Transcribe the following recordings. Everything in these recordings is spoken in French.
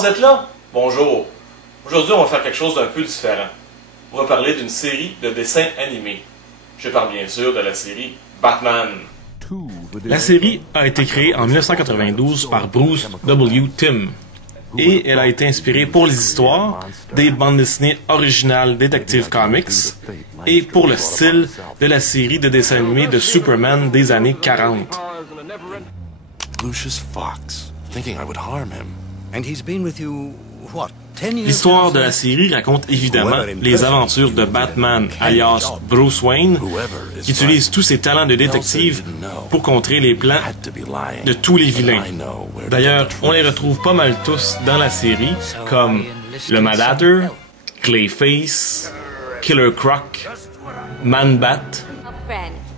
vous êtes là? Bonjour. Aujourd'hui, on va faire quelque chose d'un peu différent. On va parler d'une série de dessins animés. Je parle bien sûr de la série Batman. La série a été créée en 1992 par Bruce W. Timm. Et elle a été inspirée pour les histoires des bandes dessinées originales Detective Comics et pour le style de la série de dessins animés de Superman des années 40. Lucius Fox, thinking I would harm him. And he's been with you, what, 10 years? L'histoire de la série raconte évidemment les aventures de Batman, alias Bruce Wayne, qui utilise tous ses talents de détective pour contrer les plans de tous les vilains. D'ailleurs, on les retrouve pas mal tous dans la série, comme le Mad Hatter, Clayface, Killer Croc, Man-Bat,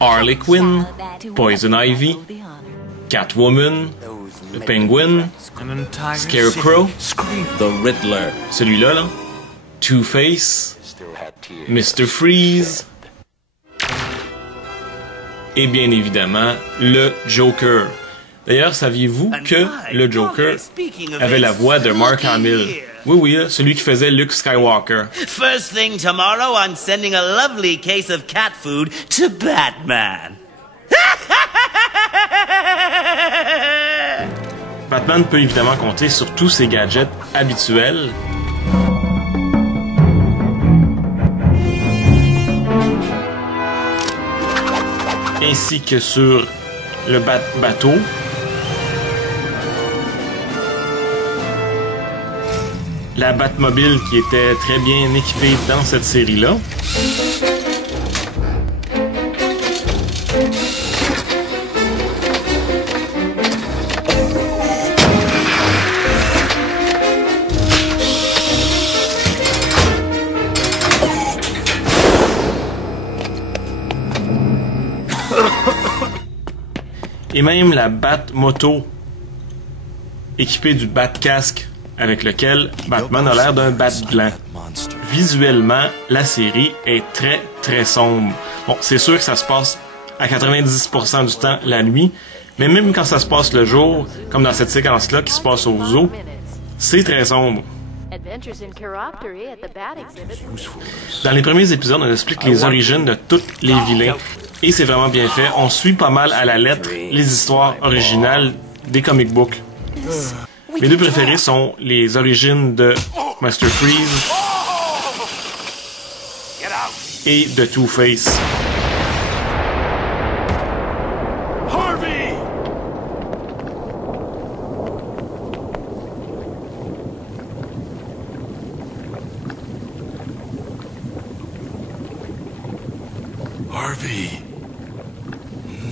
Harley Quinn, Poison Ivy, Catwoman, le Penguin, Scarecrow, The Riddler. celui-là, là, Two-Face, Mr. Freeze, et bien évidemment, le Joker. D'ailleurs, saviez-vous que le Joker avait la voix de Mark Hamill? Oui, oui, là, celui qui faisait Luke Skywalker. First thing tomorrow, I'm sending a lovely case of cat food to Batman. Batman peut évidemment compter sur tous ses gadgets habituels. Ainsi que sur le bateau. La Batmobile qui était très bien équipée dans cette série-là. Et même la Bat-moto, équipée du Bat-casque, avec lequel Batman a l'air d'un bat blanc. Visuellement, la série est très, très sombre. Bon, c'est sûr que ça se passe à 90% du temps la nuit, mais même quand ça se passe le jour, comme dans cette séquence-là qui se passe au zoo, c'est très sombre. Dans les premiers épisodes, on explique les origines de tous les vilains. Et c'est vraiment bien fait. On suit pas mal à la lettre les histoires originales des comic books. Mes deux préférés sont les origines de Mr. Freeze et de Two-Face. Harvey.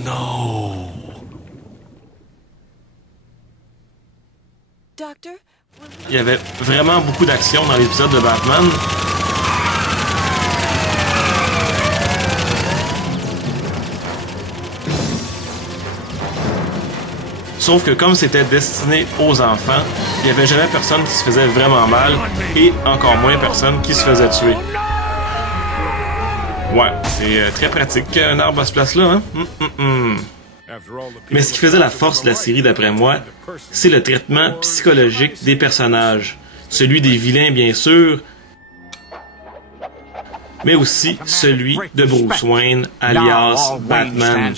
No. Il y avait vraiment beaucoup d'action dans l'épisode de Batman. Sauf que comme c'était destiné aux enfants, il n'y avait jamais personne qui se faisait vraiment mal et encore moins personne qui se faisait tuer. Ouais, c'est très pratique qu'un arbre à ce place-là, hein? Mais ce qui faisait la force de la série, d'après moi, c'est le traitement psychologique des personnages. Celui des vilains, bien sûr, mais aussi celui de Bruce Wayne, alias Batman.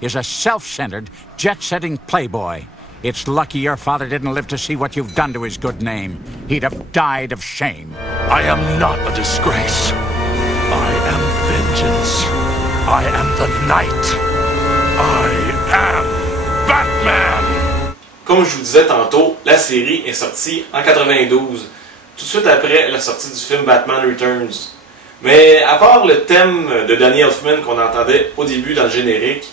Is a self-centered, jet-setting playboy. It's lucky your father didn't live to see what you've done to his good name. He'd have died of shame. I am not a disgrace. I am vengeance. I am the night. I am Batman! Comme je vous disais tantôt, la série est sortie en 92, tout de suite après la sortie du film Batman Returns. Mais à part le thème de Danny Elfman qu'on entendait au début dans le générique,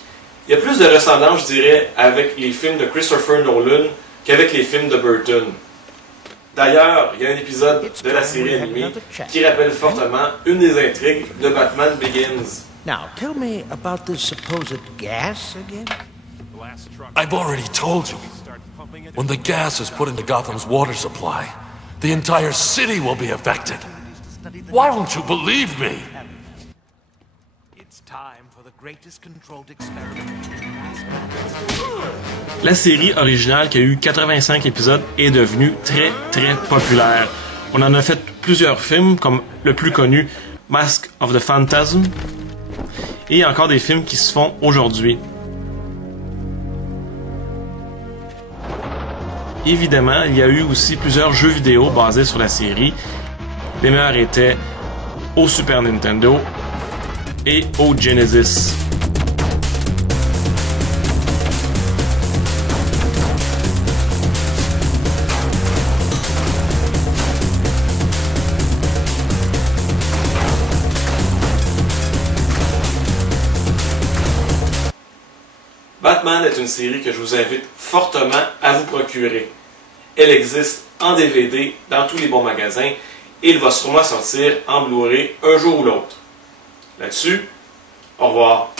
il y a plus de ressemblance, je dirais, avec les films de Christopher Nolan qu'avec les films de Burton. D'ailleurs, il y a un épisode de la série animée qui rappelle fortement une des intrigues de Batman Begins. Now, tell me about this supposed gas again? I've already told you. When the gas is put into Gotham's water supply, the entire city will be affected. Why won't you believe me? La série originale, qui a eu 85 épisodes, est devenue très populaire. On en a fait plusieurs films, comme le plus connu, Mask of the Phantasm, et encore des films qui se font aujourd'hui. Évidemment, il y a eu aussi plusieurs jeux vidéo basés sur la série. Les meilleurs étaient au Super Nintendo et au Genesis. Batman est une série que je vous invite fortement à vous procurer. Elle existe en DVD dans tous les bons magasins et il va sûrement sortir en Blu-ray un jour ou l'autre. Là-dessus, au revoir.